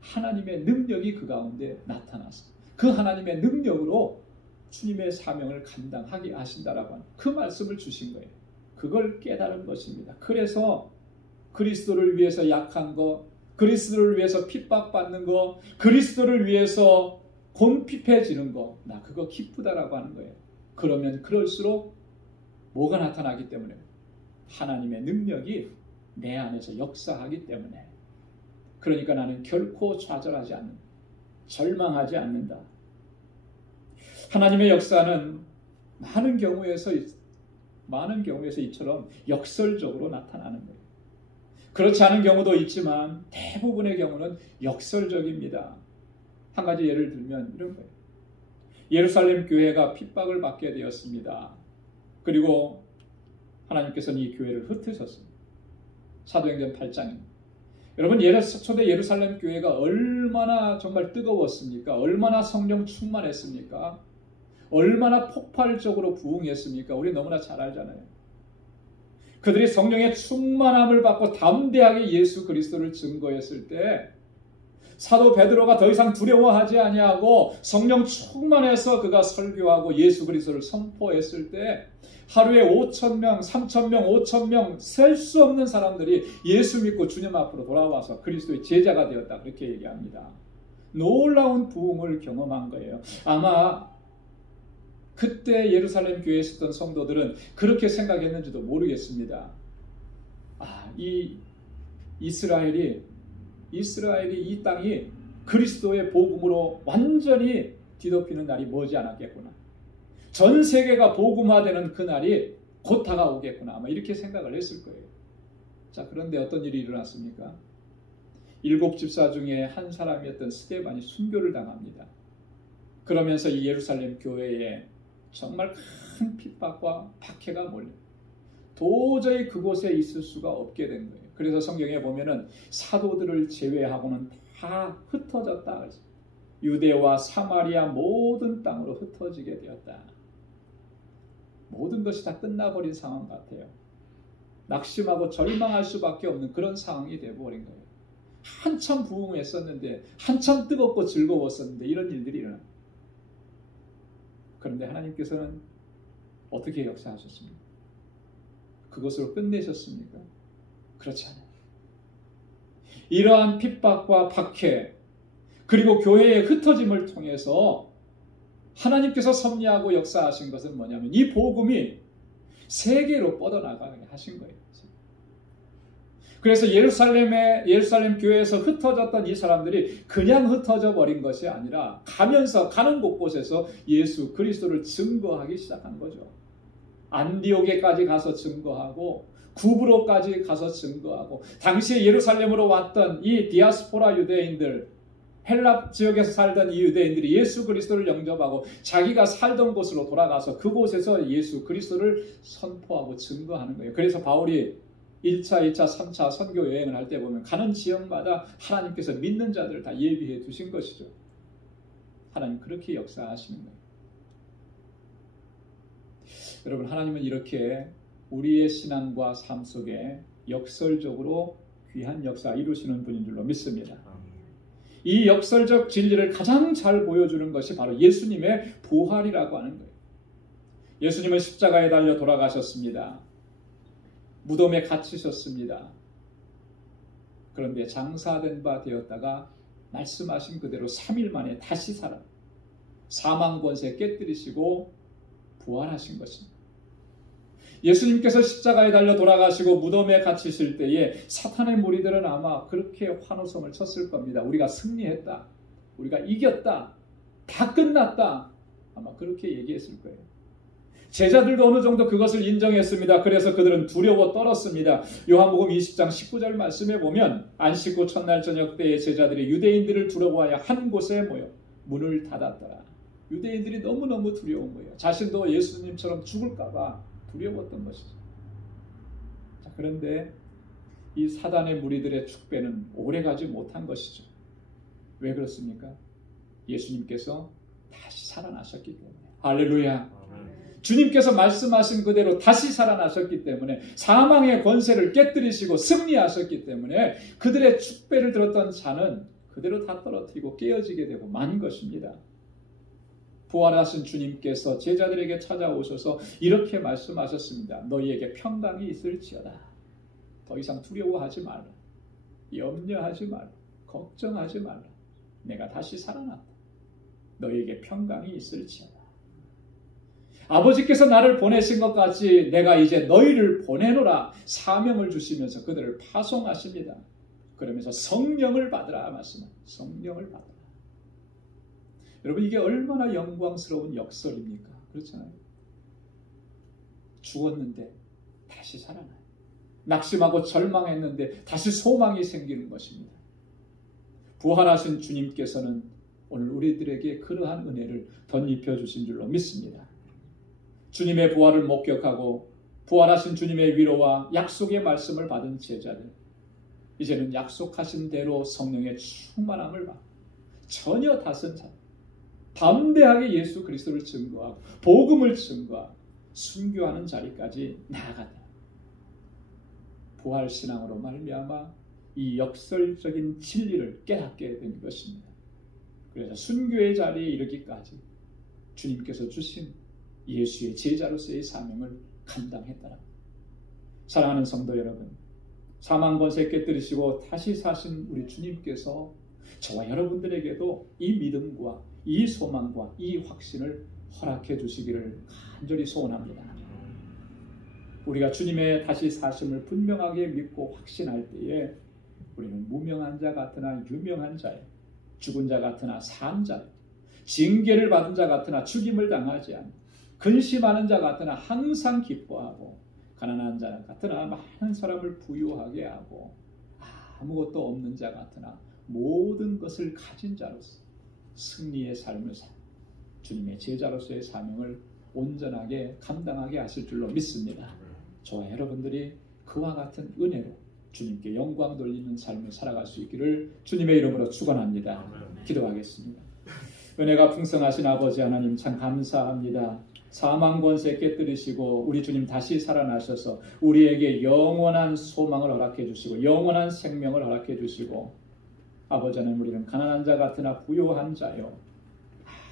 하나님의 능력이 그 가운데 나타나서 그 하나님의 능력으로 주님의 사명을 감당하게 하신다라고 하는 그 말씀을 주신 거예요. 그걸 깨달은 것입니다. 그래서 그리스도를 위해서 약한 거, 그리스도를 위해서 핍박받는 거, 그리스도를 위해서 곤핍해지는 거, 나 그거 기쁘다라고 하는 거예요. 그러면 그럴수록 뭐가 나타나기 때문에 하나님의 능력이 내 안에서 역사하기 때문에 그러니까 나는 결코 좌절하지 않는다. 절망하지 않는다. 하나님의 역사는 많은 경우에서 이처럼 역설적으로 나타나는 거예요. 그렇지 않은 경우도 있지만 대부분의 경우는 역설적입니다. 한 가지 예를 들면 이런 거예요. 예루살렘 교회가 핍박을 받게 되었습니다. 그리고 하나님께서는 이 교회를 흩으셨습니다. 사도행전 8장입니다. 여러분, 초대 예루살렘 교회가 얼마나 정말 뜨거웠습니까? 얼마나 성령 충만했습니까? 얼마나 폭발적으로 부흥했습니까? 우리 너무나 잘 알잖아요. 그들이 성령의 충만함을 받고 담대하게 예수 그리스도를 증거했을 때 사도 베드로가 더 이상 두려워하지 아니하고 성령 충만해서 그가 설교하고 예수 그리스도를 선포했을 때 하루에 5,000명, 3,000명, 5,000명 셀 수 없는 사람들이 예수 믿고 주님 앞으로 돌아와서 그리스도의 제자가 되었다. 그렇게 얘기합니다. 놀라운 부흥을 경험한 거예요. 아마 그때 예루살렘 교회에 있었던 성도들은 그렇게 생각했는지도 모르겠습니다. 이 이스라엘이 이 땅이 그리스도의 복음으로 완전히 뒤덮이는 날이 머지 않았겠구나. 전 세계가 복음화되는 그 날이 곧 다가오겠구나. 아마 이렇게 생각을 했을 거예요. 자, 그런데 어떤 일이 일어났습니까? 7 집사 중에 한 사람이었던 스데반이 순교를 당합니다. 그러면서 이 예루살렘 교회에 정말 큰 핍박과 박해가 몰려요. 도저히 그곳에 있을 수가 없게 된 거예요. 그래서 성경에 보면은 사도들을 제외하고는 다 흩어졌다. 유대와 사마리아 모든 땅으로 흩어지게 되었다. 모든 것이 다 끝나버린 상황 같아요. 낙심하고 절망할 수밖에 없는 그런 상황이 되어버린 거예요. 한참 부흥했었는데, 한참 뜨겁고 즐거웠었는데 이런 일들이 일어납니다. 그런데 하나님께서는 어떻게 역사하셨습니까? 그것으로 끝내셨습니까? 그렇지 않아요. 이러한 핍박과 박해 그리고 교회의 흩어짐을 통해서 하나님께서 섭리하고 역사하신 것은 뭐냐면 이 복음이 세계로 뻗어나가게 하신 거예요. 그래서 예루살렘 교회에서 흩어졌던 이 사람들이 그냥 흩어져 버린 것이 아니라 가는 곳곳에서 예수 그리스도를 증거하기 시작한 거죠. 안디옥에까지 가서 증거하고 구브로까지 가서 증거하고 당시에 예루살렘으로 왔던 이 디아스포라 유대인들, 헬라 지역에서 살던 이 유대인들이 예수 그리스도를 영접하고 자기가 살던 곳으로 돌아가서 그곳에서 예수 그리스도를 선포하고 증거하는 거예요. 그래서 바울이 1차, 2차, 3차 선교 여행을 할 때 보면 가는 지역마다 하나님께서 믿는 자들을 다 예비해 두신 것이죠. 하나님 그렇게 역사하시는 거예요. 여러분, 하나님은 이렇게 우리의 신앙과 삶 속에 역설적으로 귀한 역사 이루시는 분인 줄로 믿습니다. 이 역설적 진리를 가장 잘 보여주는 것이 바로 예수님의 부활이라고 하는 거예요. 예수님은 십자가에 달려 돌아가셨습니다. 무덤에 갇히셨습니다. 그런데 장사된 바 되었다가 말씀하신 그대로 3일 만에 다시 살아 사망 권세 깨뜨리시고 부활하신 것입니다. 예수님께서 십자가에 달려 돌아가시고 무덤에 갇히실 때에 사탄의 무리들은 아마 그렇게 환호성을 쳤을 겁니다. 우리가 승리했다. 우리가 이겼다. 다 끝났다. 아마 그렇게 얘기했을 거예요. 제자들도 어느 정도 그것을 인정했습니다. 그래서 그들은 두려워 떨었습니다. 요한복음 20장 19절 말씀에 보면 안식 후 첫날 저녁 때에 제자들이 유대인들을 두려워하여 한 곳에 모여 문을 닫았더라. 유대인들이 너무너무 두려운 거예요. 자신도 예수님처럼 죽을까 봐 두려웠던 것이죠. 자, 그런데 이 사단의 무리들의 축배는 오래가지 못한 것이죠. 왜 그렇습니까? 예수님께서 다시 살아나셨기 때문에. 할렐루야. 주님께서 말씀하신 그대로 다시 살아나셨기 때문에 사망의 권세를 깨뜨리시고 승리하셨기 때문에 그들의 축배를 들었던 자는 그대로 다 떨어뜨리고 깨어지게 되고 만 것입니다. 부활하신 주님께서 제자들에게 찾아오셔서 이렇게 말씀하셨습니다. 너희에게 평강이 있을지어다. 더 이상 두려워하지 말라. 염려하지 말라. 걱정하지 말라. 내가 다시 살아났다. 너희에게 평강이 있을지어다. 아버지께서 나를 보내신 것 같이 내가 이제 너희를 보내노라 사명을 주시면서 그들을 파송하십니다. 그러면서 성령을 받으라 말씀합니다. 성령을 받으라. 여러분, 이게 얼마나 영광스러운 역설입니까? 그렇잖아요. 죽었는데 다시 살아나요. 낙심하고 절망했는데 다시 소망이 생기는 것입니다. 부활하신 주님께서는 오늘 우리들에게 그러한 은혜를 덧입혀 주신 줄로 믿습니다. 주님의 부활을 목격하고 부활하신 주님의 위로와 약속의 말씀을 받은 제자들, 이제는 약속하신 대로 성령의 충만함을 받고 전혀 다른 자, 담대하게 예수 그리스도를 증거하고 복음을 증거하고 순교하는 자리까지 나아갔다. 부활신앙으로 말미암아 이 역설적인 진리를 깨닫게 된 것입니다. 그래서 순교의 자리에 이르기까지 주님께서 주신 예수의 제자로서의 사명을 감당했더라. 사랑하는 성도 여러분, 사망 권세 깨뜨리시고 다시 사신 우리 주님께서 저와 여러분들에게도 이 믿음과 이 소망과 이 확신을 허락해 주시기를 간절히 소원합니다. 우리가 주님의 다시 사심을 분명하게 믿고 확신할 때에 우리는 무명한 자 같으나 유명한 자요, 죽은 자 같으나 산 자요, 징계를 받은 자 같으나 죽임을 당하지 않고, 근심하는 자 같으나 항상 기뻐하고, 가난한 자 같으나 많은 사람을 부유하게 하고, 아무것도 없는 자 같으나 모든 것을 가진 자로서 승리의 삶을 살 주님의 제자로서의 사명을 온전하게 감당하게 하실 줄로 믿습니다. 저와 여러분들이 그와 같은 은혜로 주님께 영광 돌리는 삶을 살아갈 수 있기를 주님의 이름으로 축원합니다. 기도하겠습니다. 은혜가 풍성하신 아버지 하나님, 참 감사합니다. 사망 권세 깨뜨리시고 우리 주님 다시 살아나셔서 우리에게 영원한 소망을 허락해 주시고 영원한 생명을 허락해 주시고, 아버지 하나님, 우리는 가난한 자 같으나 부유한 자요,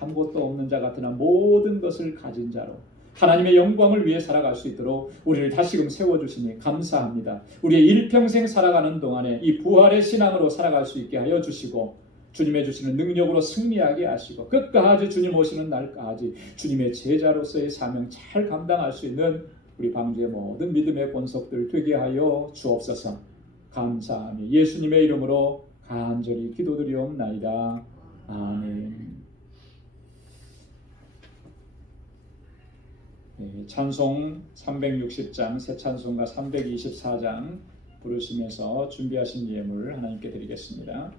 아무것도 없는 자 같으나 모든 것을 가진 자로 하나님의 영광을 위해 살아갈 수 있도록 우리를 다시금 세워주시니 감사합니다. 우리의 일평생 살아가는 동안에 이 부활의 신앙으로 살아갈 수 있게 하여 주시고, 주님의 주시는 능력으로 승리하게 하시고, 끝까지 주님 오시는 날까지 주님의 제자로서의 사명 잘 감당할 수 있는 우리 방주의 모든 믿음의 권속들 되게 하여 주옵소서. 감사하며 예수님의 이름으로 간절히 기도드리옵나이다. 아멘. 찬송 360장, 새 찬송가 324장 부르시면서 준비하신 예물 하나님께 드리겠습니다.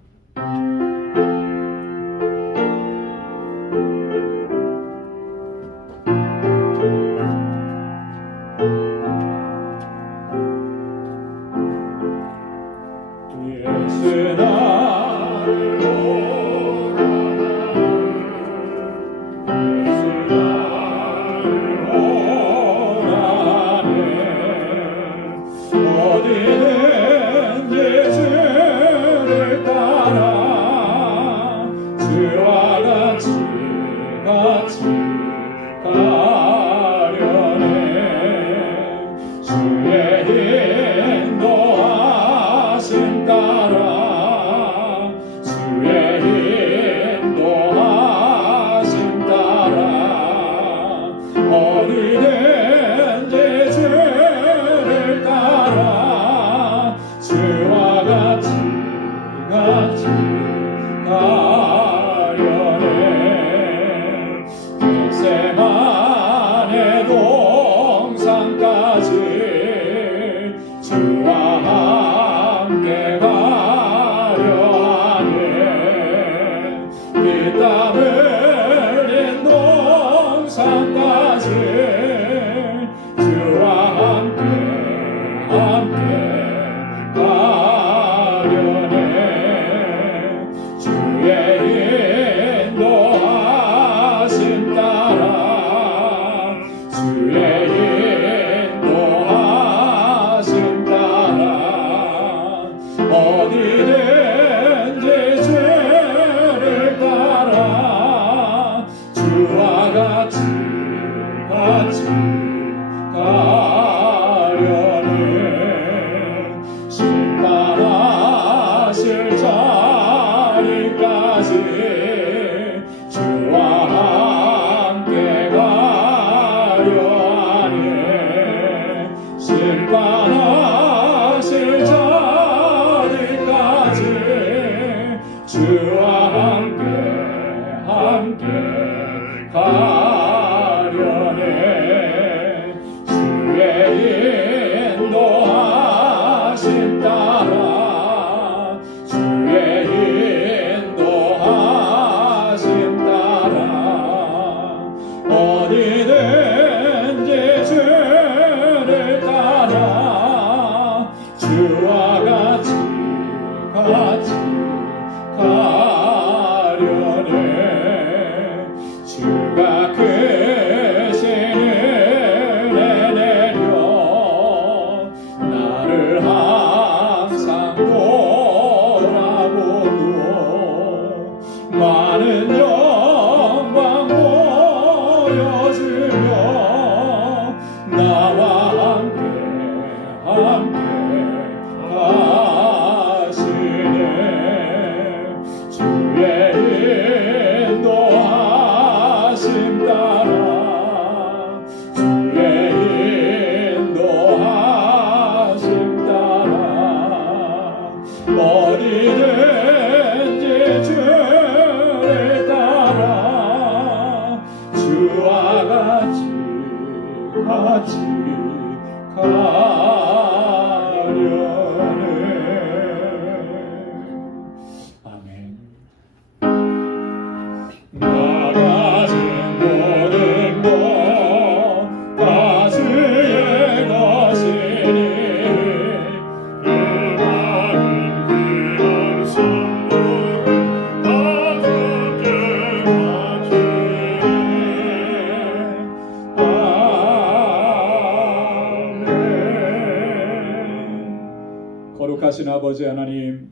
거룩하신 아버지 하나님,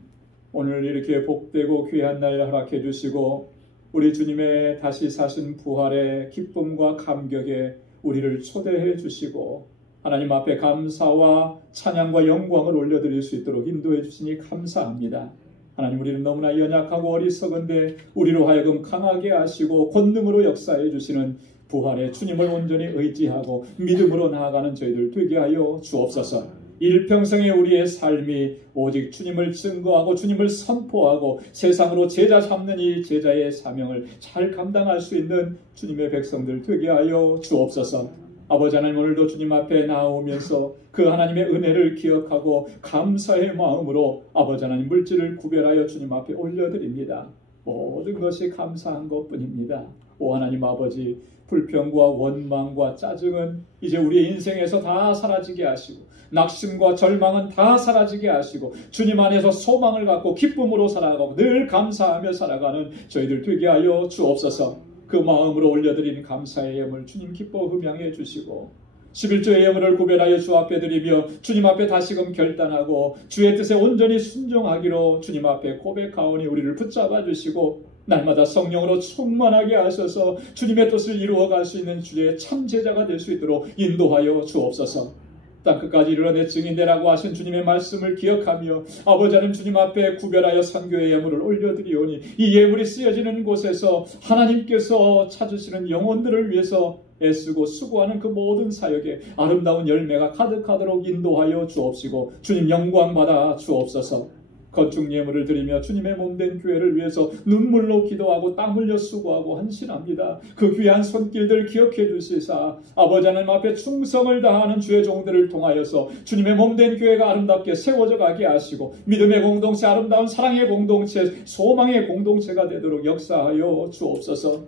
오늘 이렇게 복되고 귀한 날 허락해 주시고 우리 주님의 다시 사신 부활의 기쁨과 감격에 우리를 초대해 주시고 하나님 앞에 감사와 찬양과 영광을 올려드릴 수 있도록 인도해 주시니 감사합니다. 하나님, 우리는 너무나 연약하고 어리석은데 우리로 하여금 강하게 하시고 권능으로 역사해 주시는 부활의 주님을 온전히 의지하고 믿음으로 나아가는 저희들 되게 하여 주옵소서. 일평생의 우리의 삶이 오직 주님을 증거하고 주님을 선포하고 세상으로 제자 삼는 이 제자의 사명을 잘 감당할 수 있는 주님의 백성들 되게 하여 주옵소서. 아버지 하나님, 오늘도 주님 앞에 나오면서 그 하나님의 은혜를 기억하고 감사의 마음으로 아버지 하나님 물질을 구별하여 주님 앞에 올려드립니다. 모든 것이 감사한 것뿐입니다. 오 하나님 아버지, 불평과 원망과 짜증은 이제 우리의 인생에서 다 사라지게 하시고, 낙심과 절망은 다 사라지게 하시고, 주님 안에서 소망을 갖고 기쁨으로 살아가고 늘 감사하며 살아가는 저희들 되게 하여 주옵소서. 그 마음으로 올려드리는 감사의 예물 주님 기뻐 흠양해 주시고, 11조의 예물을 구별하여 주 앞에 드리며 주님 앞에 다시금 결단하고 주의 뜻에 온전히 순종하기로 주님 앞에 고백하오니 우리를 붙잡아 주시고, 날마다 성령으로 충만하게 하셔서 주님의 뜻을 이루어갈 수 있는 주의 참 제자가 될 수 있도록 인도하여 주옵소서. 땅끝까지 이르러 내 증인되라고 하신 주님의 말씀을 기억하며 아버지 하나님, 주님 앞에 구별하여 선교의 예물을 올려드리오니 이 예물이 쓰여지는 곳에서 하나님께서 찾으시는 영혼들을 위해서 애쓰고 수고하는 그 모든 사역에 아름다운 열매가 가득하도록 인도하여 주옵시고, 주님 영광 받아 주옵소서. 건축 예물을 드리며 주님의 몸된 교회를 위해서 눈물로 기도하고 땀 흘려 수고하고 헌신합니다. 그 귀한 손길들 기억해 주시사 아버지 하나님 앞에 충성을 다하는 주의 종들을 통하여서 주님의 몸된 교회가 아름답게 세워져 가게 하시고, 믿음의 공동체, 아름다운 사랑의 공동체, 소망의 공동체가 되도록 역사하여 주옵소서.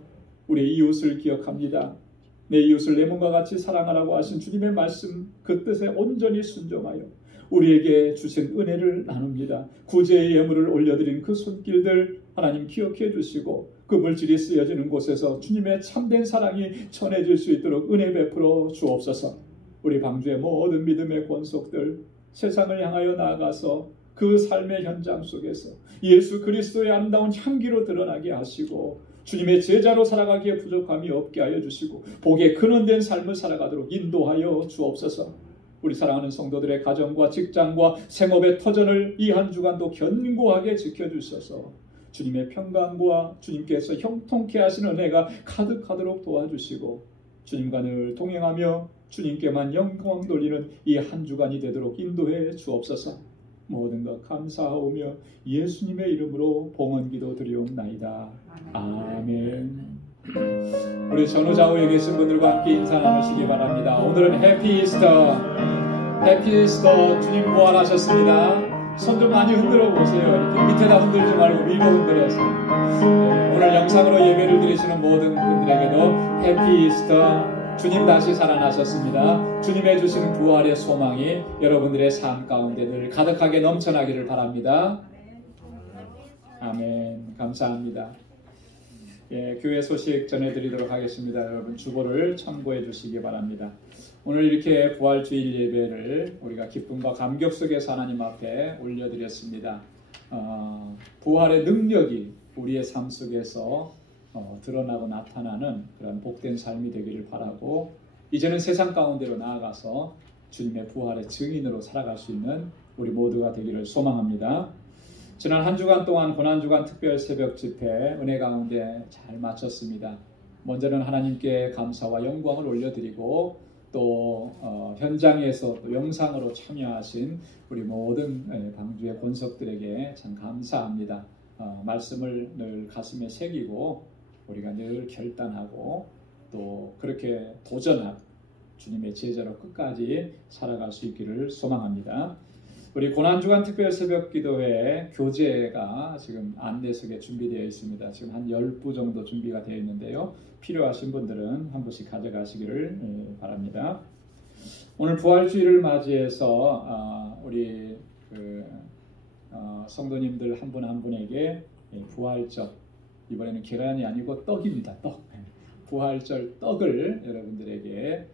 우리의 이웃을 기억합니다. 내 이웃을 내 몸과 같이 사랑하라고 하신 주님의 말씀, 그 뜻에 온전히 순종하여 우리에게 주신 은혜를 나눕니다. 구제의 예물을 올려드린 그 손길들 하나님 기억해 주시고, 그 물질이 쓰여지는 곳에서 주님의 참된 사랑이 전해질 수 있도록 은혜 베풀어 주옵소서. 우리 방주의 모든 믿음의 권속들 세상을 향하여 나아가서 그 삶의 현장 속에서 예수 그리스도의 아름다운 향기로 드러나게 하시고, 주님의 제자로 살아가기에 부족함이 없게 하여 주시고, 복에 근원된 삶을 살아가도록 인도하여 주옵소서. 우리 사랑하는 성도들의 가정과 직장과 생업의 터전을 이 한 주간도 견고하게 지켜주셔서 주님의 평강과 주님께서 형통케 하시는 은혜가 가득하도록 도와주시고, 주님과 늘 동행하며 주님께만 영광 돌리는 이 한 주간이 되도록 인도해 주옵소서. 모든 것 감사하오며 예수님의 이름으로 봉헌기도 드리옵나이다. 아멘. 우리 전후좌우에 계신 분들과 함께 인사 나누시기 바랍니다. 오늘은 해피 이스터, 해피 이스터. 주님 부활하셨습니다. 손 좀 많이 흔들어 보세요. 이렇게 밑에다 흔들지 말고 위로 흔들어서. 오늘 영상으로 예배를 드리시는 모든 분들에게도 해피 이스터. 주님 다시 살아나셨습니다. 주님의 주신 부활의 소망이 여러분들의 삶 가운데 늘 가득하게 넘쳐나기를 바랍니다. 아멘. 감사합니다. 예, 교회 소식 전해드리도록 하겠습니다. 여러분 주보를 참고해 주시기 바랍니다. 오늘 이렇게 부활주일 예배를 우리가 기쁨과 감격 속에서 하나님 앞에 올려드렸습니다. 부활의 능력이 우리의 삶 속에서 드러나고 나타나는 그런 복된 삶이 되기를 바라고, 이제는 세상 가운데로 나아가서 주님의 부활의 증인으로 살아갈 수 있는 우리 모두가 되기를 소망합니다. 지난 한 주간 동안 고난주간 특별 새벽 집회 은혜 가운데 잘 마쳤습니다. 먼저는 하나님께 감사와 영광을 올려드리고, 또 현장에서 또 영상으로 참여하신 우리 모든 방주의 권석들에게 참 감사합니다. 말씀을 늘 가슴에 새기고 우리가 늘 결단하고 또 그렇게 도전하고 주님의 제자로 끝까지 살아갈 수 있기를 소망합니다. 우리 고난주간 특별 새벽 기도회 교재가 지금 안내석에 준비되어 있습니다. 지금 한 10부 정도 준비가 되어 있는데요. 필요하신 분들은 한 부씩 가져가시기를 바랍니다. 오늘 부활주일을 맞이해서 우리 성도님들 한 분 한 분에게 부활절, 이번에는 계란이 아니고 떡입니다. 떡. 부활절 떡을 여러분들에게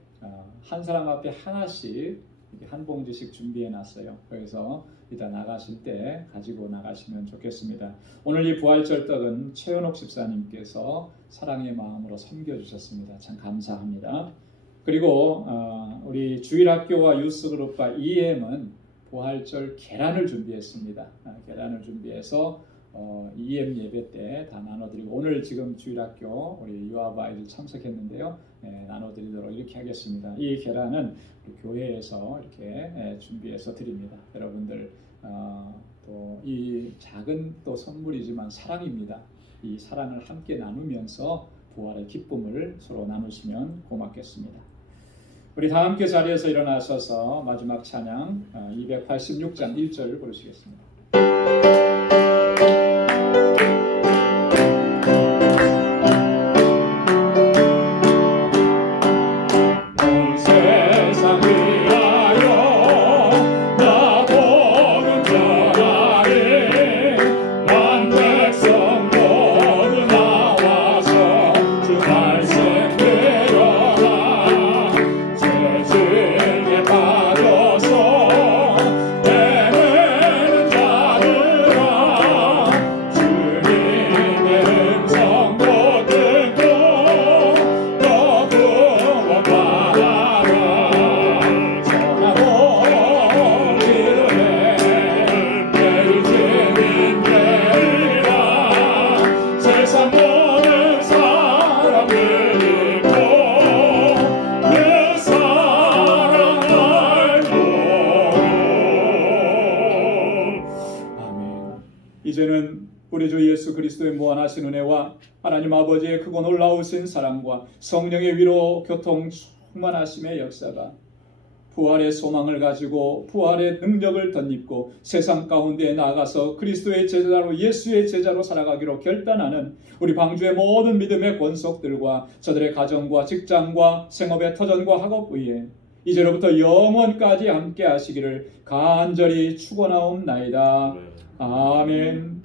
한 사람 앞에 하나씩 한 봉지씩 준비해 놨어요. 그래서 이따 나가실 때 가지고 나가시면 좋겠습니다. 오늘 이 부활절 떡은 최현옥 집사님께서 사랑의 마음으로 섬겨주셨습니다. 참 감사합니다. 그리고 우리 주일학교와 유스그룹과 EM은 부활절 계란을 준비했습니다. 계란을 준비해서 EM 예배 때 다 나눠드리고, 오늘 지금 주일학교 우리 유아부 아이들 참석했는데요. 나눠드리도록 이렇게 하겠습니다. 이 계란은 우리 교회에서 이렇게 준비해서 드립니다. 여러분들 또 이 작은 또 선물이지만 사랑입니다. 이 사랑을 함께 나누면서 부활의 기쁨을 서로 나누시면 고맙겠습니다. 우리 다 함께 자리에서 일어나셔서 마지막 찬양 286장 1절 부르시겠습니다. 이제는 우리 주 예수 그리스도의 무한하신 은혜와 하나님 아버지의 크고 놀라우신 사랑과 성령의 위로 교통 충만하심의 역사가 부활의 소망을 가지고 부활의 능력을 덧입고 세상 가운데 나아가서 그리스도의 제자로 예수의 제자로 살아가기로 결단하는 우리 방주의 모든 믿음의 권속들과 저들의 가정과 직장과 생업의 터전과 학업 위에 이제로부터 영원까지 함께 하시기를 간절히 축원하옵나이다. 아멘.